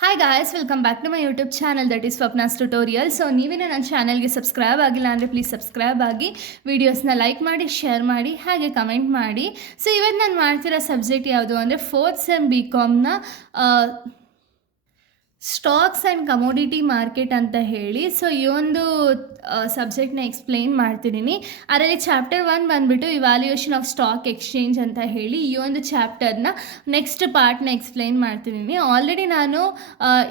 Hi guys, welcome back to my YouTube channel that is Swapna's tutorial. So ನೀವೇನೇ ನನ್ನ ಚಾನಲ್ಗೆ subscribe ಆಗಿಲ್ಲ ಅಂದರೆ ಪ್ಲೀಸ್ ಸಬ್ಸ್ಕ್ರೈಬ್ ಆಗಿ, ವೀಡಿಯೋಸ್ನ ಲೈಕ್ ಮಾಡಿ, ಶೇರ್ ಮಾಡಿ, ಹಾಗೆ ಕಮೆಂಟ್ ಮಾಡಿ. ಸೊ ಇವತ್ತು ನಾನು ಮಾಡ್ತಿರೋ ಸಬ್ಜೆಕ್ಟ್ ಯಾವುದು ಅಂದರೆ 4th ಸೆಮ್ BComನ ಸ್ಟಾಕ್ಸ್ ಆ್ಯಂಡ್ ಕಮೋಡಿಟಿ ಮಾರ್ಕೆಟ್ ಅಂತ ಹೇಳಿ. ಸೊ ಈ ಒಂದು ಸಬ್ಜೆಕ್ಟ್ನ ಎಕ್ಸ್ಪ್ಲೈನ್ ಮಾಡ್ತಿದ್ದೀನಿ. ಅದರಲ್ಲಿ ಚಾಪ್ಟರ್ 1 ಬಂದುಬಿಟ್ಟು ಇವ್ಯಾಲ್ಯೂಯೇಷನ್ ಆಫ್ ಸ್ಟಾಕ್ ಎಕ್ಸ್ಚೇಂಜ್ ಅಂತ ಹೇಳಿ ಈ ಒಂದು ಚಾಪ್ಟರ್ನ ನೆಕ್ಸ್ಟ್ ಪಾರ್ಟ್ನ ಎಕ್ಸ್ಪ್ಲೈನ್ ಮಾಡ್ತಿದ್ದೀನಿ. ಆಲ್ರೆಡಿ ನಾನು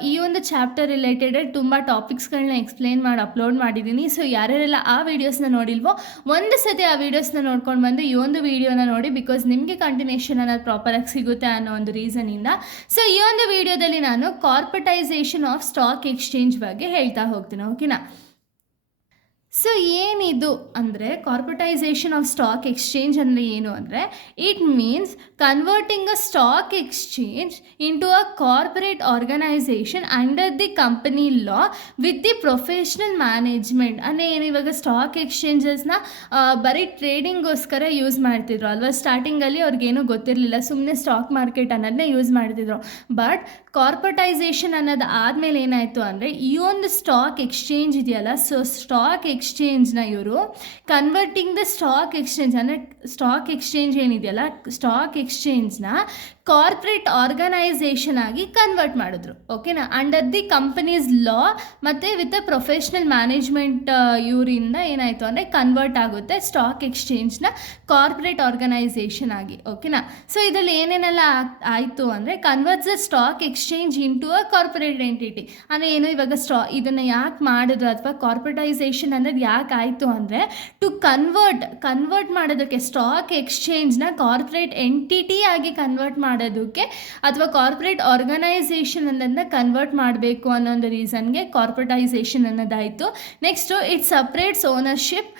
ಈ ಒಂದು ಚಾಪ್ಟರ್ ರಿಲೇಟೆಡ್ ತುಂಬ ಟಾಪಿಕ್ಸ್ಗಳನ್ನ ಎಕ್ಸ್ಪ್ಲೈನ್ ಮಾಡಿ ಅಪ್ಲೋಡ್ ಮಾಡಿದ್ದೀನಿ. ಸೊ ಯಾರ್ಯಾರೆಲ್ಲ ಆ ವೀಡಿಯೋಸ್ನ ನೋಡಿಲ್ವೋ ಒಂದು ಸತಿ ಆ ವೀಡಿಯೋಸ್ನ ನೋಡ್ಕೊಂಡು ಬಂದು ಈ ಒಂದು ವೀಡಿಯೋನ ನೋಡಿ, ಬಿಕಾಸ್ ನಿಮಗೆ ಕಂಟಿನ್ಯೂಷನ್ ಅನ್ನೋದು ಪ್ರಾಪರಾಗಿ ಸಿಗುತ್ತೆ ಅನ್ನೋ ಒಂದು ರೀಸನಿಂದ. ಸೊ ಈ ಒಂದು ವೀಡಿಯೋದಲ್ಲಿ ನಾನು ಕಾರ್ಪೊರೇಟೈಸೇಷನ್ ಆಫ್ ಸ್ಟಾಕ್ ಎಕ್ಸ್ಚೇಂಜ್ ಬಗ್ಗೆ ಹೇಳ್ತಾ ಹೋಗ್ತೀನಿ, ಓಕೆನಾ. ಸೊ ಏನಿದು ಅಂದರೆ ಕಾರ್ಪೊರೇಟೈಸೇಷನ್ ಆಫ್ ಸ್ಟಾಕ್ ಎಕ್ಸ್ಚೇಂಜ್ ಅಂದರೆ ಏನು ಅಂದರೆ it means converting a stock exchange into a corporate organisation under the company law with the professional management. ಅಂದರೆ ಏನು, ಇವಾಗ ಸ್ಟಾಕ್ ಎಕ್ಸ್ಚೇಂಜಸ್ನ ಬರೀ ಟ್ರೇಡಿಂಗ್ಗೋಸ್ಕರ ಯೂಸ್ ಮಾಡ್ತಿದ್ರು ಅಲ್ವಾ. ಸ್ಟಾರ್ಟಿಂಗಲ್ಲಿ ಅವ್ರಿಗೇನೂ ಗೊತ್ತಿರಲಿಲ್ಲ, ಸುಮ್ಮನೆ ಸ್ಟಾಕ್ ಮಾರ್ಕೆಟ್ ಅನ್ನೋದನ್ನೇ ಯೂಸ್ ಮಾಡ್ತಿದ್ರು. ಬಟ್ ಕಾರ್ಪೊರೇಟೈಸೇಷನ್ ಅನ್ನೋದು ಆದಮೇಲೆ ಏನಾಯಿತು ಅಂದರೆ ಈ ಒಂದು ಸ್ಟಾಕ್ ಎಕ್ಸ್ಚೇಂಜ್ ಇದೆಯಲ್ಲ, ಸೊ ಸ್ಟಾಕ್ ಎಕ್ಸ್ಚೇಂಜ್ನ ಇವರು ಕನ್ವರ್ಟಿಂಗ್ ದ ಸ್ಟಾಕ್ ಎಕ್ಸ್ಚೇಂಜ್ ಅಂದರೆ ಸ್ಟಾಕ್ ಎಕ್ಸ್ಚೇಂಜ್ ಏನಿದೆಯಲ್ಲ, ಸ್ಟಾಕ್ ಎಕ್ಸ್ಚೇಂಜ್ನ ಕಾರ್ಪೊರೇಟ್ ಆರ್ಗನೈಸೇಷನ್ ಆಗಿ ಕನ್ವರ್ಟ್ ಮಾಡಿದ್ರು, ಓಕೆನಾ. ಅಂಡರ್ ದಿ ಕಂಪನೀಸ್ ಲಾ ಮತ್ತು ವಿತ್ ದ ಪ್ರೊಫೆಷ್ನಲ್ ಮ್ಯಾನೇಜ್ಮೆಂಟ್ ಇವರಿಂದ ಏನಾಯಿತು ಅಂದರೆ ಕನ್ವರ್ಟ್ ಆಗುತ್ತೆ ಸ್ಟಾಕ್ ಎಕ್ಸ್ಚೇಂಜ್ನ ಕಾರ್ಪೊರೇಟ್ ಆರ್ಗನೈಸೇಷನ್ ಆಗಿ, ಓಕೆನಾ. ಸೊ ಇದರಲ್ಲಿ ಏನೇನೆಲ್ಲ ಆಯಿತು ಅಂದರೆ converts the stock exchange into a corporate entity. ಅಂದರೆ ಏನು, ಇವಾಗ ಇದನ್ನು ಯಾಕೆ ಮಾಡಿದ್ರು ಅಥವಾ ಕಾರ್ಪೊರೇಟೈಸೇಷನ್ ಅನ್ನೋದು ಯಾಕೆ ಆಯಿತು ಅಂದರೆ ಟು ಕನ್ವರ್ಟ್ ಮಾಡೋದಕ್ಕೆ ಸ್ಟಾಕ್ ಎಕ್ಸ್ಚೇಂಜ್ನ ಕಾರ್ಪೊರೇಟ್ ಎಂಟಿಟಿ ಆಗಿ ಕನ್ವರ್ಟ್ ಮಾಡೋದಕ್ಕೆ ಅಥವಾ ಕಾರ್ಪೊರೇಟ್ ಆರ್ಗನೈಸೇಷನ್ ಅನ್ನೋದನ್ನ ಕನ್ವರ್ಟ್ ಮಾಡಬೇಕು ಅನ್ನೋ ಒಂದು ರೀಸನ್ಗೆ ಕಾರ್ಪೊರೇಟೈಸೇಷನ್ ಅನ್ನೋದಾಯಿತು. Next it separates ownership,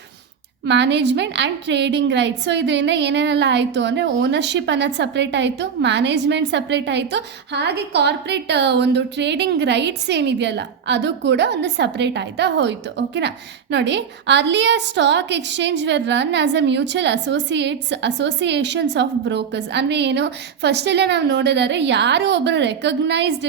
management and trading rights. So ಇದರಿಂದ ಏನೇನೆಲ್ಲ ಆಯಿತು ಅಂದರೆ ಓನರ್ಶಿಪ್ ಅನ್ನೋದು ಸಪ್ರೇಟ್ ಆಯಿತು, ಮ್ಯಾನೇಜ್ಮೆಂಟ್ ಸಪ್ರೇಟ್ ಆಯಿತು, ಹಾಗೆ ಕಾರ್ಪೊರೇಟ್ ಒಂದು ಟ್ರೇಡಿಂಗ್ ರೈಟ್ಸ್ ಏನಿದೆಯಲ್ಲ ಅದು ಕೂಡ ಒಂದು ಸಪ್ರೇಟ್ ಆಯ್ತಾ ಹೋಯಿತು, ಓಕೆನಾ. ನೋಡಿ, earlier stock exchange were run as a mutual associations of brokers. ಅಂದರೆ ಏನು, ಫಸ್ಟೆಲ್ಲ ನಾವು ನೋಡೋದಾದ್ರೆ ಯಾರು ಒಬ್ಬರು ರೆಕಗ್ನೈಸ್ಡ್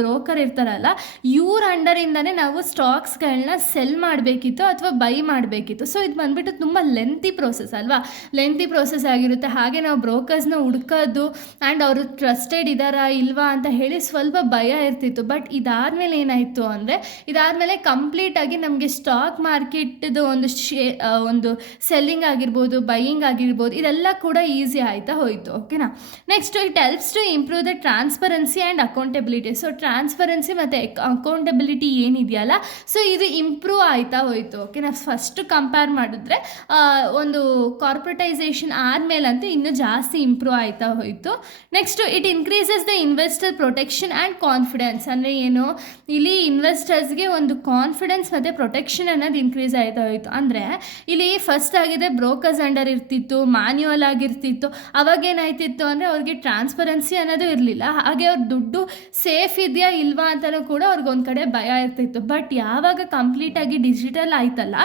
ಬ್ರೋಕರ್ ಇರ್ತಾರಲ್ಲ, ಇವ್ರ ಅಂಡರಿಂದನೇ ನಾವು ಸ್ಟಾಕ್ಸ್ಗಳನ್ನ ಸೆಲ್ ಮಾಡಬೇಕಿತ್ತು ಅಥವಾ ಬೈ ಮಾಡಬೇಕಿತ್ತು. ಸೊ ಇದು ಬಂದ್ಬಿಟ್ಟು ತುಂಬ ಲೆಂತಿ ಪ್ರೋಸೆಸ್ ಅಲ್ವಾ, ಲೆಂತಿ ಪ್ರೋಸೆಸ್ ಆಗಿರುತ್ತೆ. ಹಾಗೆ ನಾವು ಬ್ರೋಕರ್ಸ್ನ ಹುಡ್ಕೋದು ಆ್ಯಂಡ್ ಅವರು ಟ್ರಸ್ಟೆಡ್ ಇದ್ದಾರಾ ಇಲ್ವಾ ಅಂತ ಹೇಳಿ ಸ್ವಲ್ಪ ಭಯ ಇರ್ತಿತ್ತು. ಬಟ್ ಇದಾದಮೇಲೆ ಏನಾಯಿತು ಅಂದರೆ ಇದಾದಮೇಲೆ ಕಂಪ್ಲೀಟಾಗಿ ನಮಗೆ ಸ್ಟಾಕ್ ಮಾರ್ಕೆಟ್ದು ಒಂದು ಸೆಲ್ಲಿಂಗ್ ಆಗಿರ್ಬೋದು, ಬೈಯಿಂಗ್ ಆಗಿರ್ಬೋದು, ಇದೆಲ್ಲ ಕೂಡ ಈಸಿ ಆಯ್ತಾ ಹೋಯಿತು, ಓಕೆನಾ. Next it helps to improve the transparency and accountability. So transparency ಮತ್ತು ಅಕೌಂಟಬಿಲಿಟಿ ಏನಿದೆಯಲ್ಲ, ಸೊ ಇದು ಇಂಪ್ರೂವ್ ಆಯ್ತಾ ಹೋಯಿತು, ಓಕೆನಾ. ಫಸ್ಟ್ ಕಂಪೇರ್ ಮಾಡಿದ್ರೆ ಒಂದು ಕಾರ್ಪೊರೇಟೈಸೇಷನ್ ಆದಮೇಲಂತೂ ಇನ್ನೂ ಜಾಸ್ತಿ ಇಂಪ್ರೂವ್ ಆಯ್ತಾ ಹೋಯಿತು. Next it increases the investor protection and confidence. ಅಂದರೆ ಏನು, ಇಲ್ಲಿ ಇನ್ವೆಸ್ಟರ್ಸ್ಗೆ ಒಂದು ಕಾನ್ಫಿಡೆನ್ಸ್ ಮತ್ತು ಪ್ರೊಟೆಕ್ಷನ್ ಅನ್ನೋದು ಇನ್ಕ್ರೀಸ್ ಆಯ್ತಾ ಹೋಯಿತು. ಅಂದರೆ ಇಲ್ಲಿ ಫಸ್ಟ್ ಆಗಿದೆ ಬ್ರೋಕರ್ಸ್ ಅಂಡರ್ ಇರ್ತಿತ್ತು, ಮ್ಯಾನ್ಯುವಲ್ ಆಗಿರ್ತಿತ್ತು. ಅವಾಗೇನಾಯ್ತಿತ್ತು ಅಂದರೆ ಅವ್ರಿಗೆ ಟ್ರಾನ್ಸ್ಪರೆನ್ಸಿ ಅನ್ನೋದು ಇರಲಿಲ್ಲ, ಹಾಗೆ ಅವ್ರ ದುಡ್ಡು ಸೇಫ್ ಇದೆಯಾ ಇಲ್ವಾ ಅಂತಲೂ ಕೂಡ ಅವ್ರಿಗೊಂದು ಕಡೆ ಭಯ ಇರ್ತಿತ್ತು. ಬಟ್ ಯಾವಾಗ ಕಂಪ್ಲೀಟಾಗಿ ಡಿಜಿಟಲ್ ಆಯ್ತಲ್ಲ,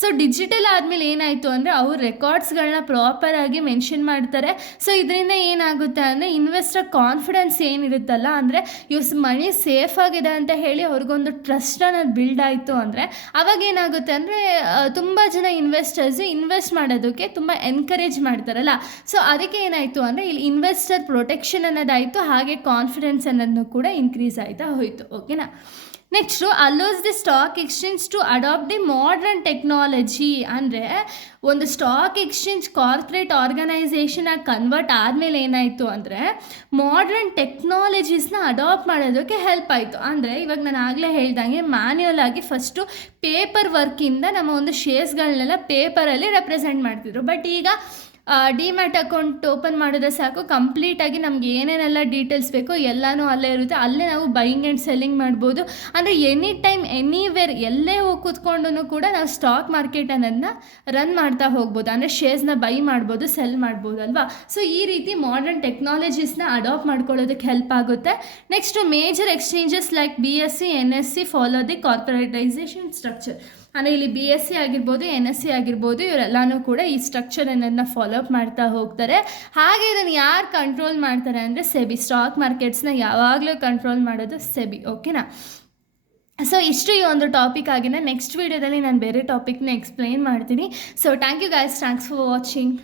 ಸೊ ಡಿಜಿಟಲ್ ಆದಮೇಲೆ ಏನಾಯಿತು ಅಂದರೆ ಅವ್ರ ರೆಕಾರ್ಡ್ಸ್ಗಳನ್ನ ಪ್ರಾಪರಾಗಿ ಮೆನ್ಷನ್ ಮಾಡ್ತಾರೆ. ಸೊ ಇದರಿಂದ ಏನಾಗುತ್ತೆ ಅಂದರೆ ಇನ್ವೆಸ್ಟರ್ ಕಾನ್ಫಿಡೆನ್ಸ್ ಏನಿರುತ್ತಲ್ಲ, ಅಂದರೆ ಇವ್ರ ಮನಿ ಸೇಫ್ ಆಗಿದೆ ಅಂತ ಹೇಳಿ ಅವ್ರಿಗೊಂದು ಟ್ರಸ್ಟ್ ಅನ್ನೋದು ಬಿಲ್ಡ್ ಆಯಿತು. ಅಂದರೆ ಅವಾಗ ಏನಾಗುತ್ತೆ ಅಂದರೆ ತುಂಬ ಜನ ಇನ್ವೆಸ್ಟ್ ಮಾಡೋದಕ್ಕೆ ತುಂಬ ಎನ್ಕರೇಜ್ ಮಾಡ್ತಾರಲ್ಲ. ಸೊ ಅದಕ್ಕೆ ಏನಾಯಿತು ಅಂದರೆ ಇಲ್ಲಿ ಇನ್ವೆಸ್ಟರ್ ಪ್ರೊಟೆಕ್ಷನ್ ಅನ್ನೋದಾಯಿತು, ಹಾಗೆ ಕಾನ್ಫಿಡೆನ್ಸ್ ಅನ್ನೋದನ್ನು ಕೂಡ ಇನ್ಕ್ರೀಸ್ ಆಯ್ತಾ ಹೋಯಿತು, ಓಕೆನಾ. Next allows the stock exchange to adapt the modern technology. ಅಂದರೆ ಒಂದು ಸ್ಟಾಕ್ ಎಕ್ಸ್ಚೇಂಜ್ ಕಾರ್ಪೊರೇಟ್ ಆರ್ಗನೈಸೇಷನಾಗಿ ಕನ್ವರ್ಟ್ ಆದಮೇಲೆ ಏನಾಯಿತು ಅಂದರೆ ಮಾಡರ್ನ್ ಟೆಕ್ನಾಲಜೀಸ್ನ ಅಡಾಪ್ಟ್ ಮಾಡೋದಕ್ಕೆ ಹೆಲ್ಪ್ ಆಯಿತು. ಅಂದರೆ ಇವಾಗ ನಾನು ಆಗಲೇ ಹೇಳ್ದಂಗೆ ಮ್ಯಾನ್ಯುವಲ್ ಆಗಿ ಫಸ್ಟು ಪೇಪರ್ ವರ್ಕಿಂದ ನಮ್ಮ ಒಂದು ಶೇರ್ಸ್ಗಳನ್ನೆಲ್ಲ ಪೇಪರಲ್ಲಿ ರೆಪ್ರೆಸೆಂಟ್ ಮಾಡ್ತಿದ್ರು. ಬಟ್ ಈಗ ಡಿಮ್ಯಾಟ್ ಅಕೌಂಟ್ ಓಪನ್ ಮಾಡಿದ್ರೆ ಸಾಕು, ಕಂಪ್ಲೀಟಾಗಿ ನಮ್ಗೆ ಏನೇನೆಲ್ಲ ಡೀಟೇಲ್ಸ್ ಬೇಕೋ ಎಲ್ಲನೂ ಅಲ್ಲೇ ಇರುತ್ತೆ. ಅಲ್ಲೇ ನಾವು ಬೈಯಿಂಗ್ ಆ್ಯಂಡ್ ಸೆಲ್ಲಿಂಗ್ ಮಾಡ್ಬೋದು. ಅಂದರೆ ಎನಿ ಟೈಮ್ ಎನಿವೇರ್ ಎಲ್ಲೇ ಹೋಗಿ ಕೂತ್ಕೊಂಡು ಕೂಡ ನಾವು ಸ್ಟಾಕ್ ಮಾರ್ಕೆಟ್ ಅನ್ನೋದನ್ನ ರನ್ ಮಾಡ್ತಾ ಹೋಗ್ಬೋದು. ಅಂದರೆ ಶೇರ್ಸ್ನ ಬೈ ಮಾಡ್ಬೋದು, ಸೆಲ್ ಮಾಡ್ಬೋದು ಅಲ್ವಾ. ಸೊ ಈ ರೀತಿ ಮಾಡರ್ನ್ ಟೆಕ್ನಾಲಜೀಸ್ನ ಅಡಾಪ್ಟ್ ಮಾಡ್ಕೊಳ್ಳೋದಕ್ಕೆ ಹೆಲ್ಪ್ ಆಗುತ್ತೆ. Next major exchanges like BSE, NSE follow the corporatisation structure. ಅಂದರೆ ಇಲ್ಲಿ BSc ಆಗಿರ್ಬೋದು, NSc ಆಗಿರ್ಬೋದು, ಇವರೆಲ್ಲನೂ ಕೂಡ ಈ ಸ್ಟ್ರಕ್ಚರ್ ಅನ್ನೋದನ್ನ ಫಾಲೋ ಅಪ್ ಮಾಡ್ತಾ ಹೋಗ್ತಾರೆ. ಹಾಗೆ ಇದನ್ನು ಯಾರು ಕಂಟ್ರೋಲ್ ಮಾಡ್ತಾರೆ ಅಂದರೆ ಸೆಬಿ. ಸ್ಟಾಕ್ ಮಾರ್ಕೆಟ್ಸ್ನ ಯಾವಾಗಲೂ ಕಂಟ್ರೋಲ್ ಮಾಡೋದು ಸೆಬಿ. ಓಕೆನಾ? ಸೊ ಇಷ್ಟು ಈ ಒಂದು ಟಾಪಿಕ್ ಆಗಿದೆ. ನೆಕ್ಸ್ಟ್ ವೀಡಿಯೋದಲ್ಲಿ ನಾನು ಬೇರೆ ಟಾಪಿಕ್ನ ಎಕ್ಸ್ಪ್ಲೈನ್ ಮಾಡ್ತೀನಿ. So thank you guys, thanks for watching.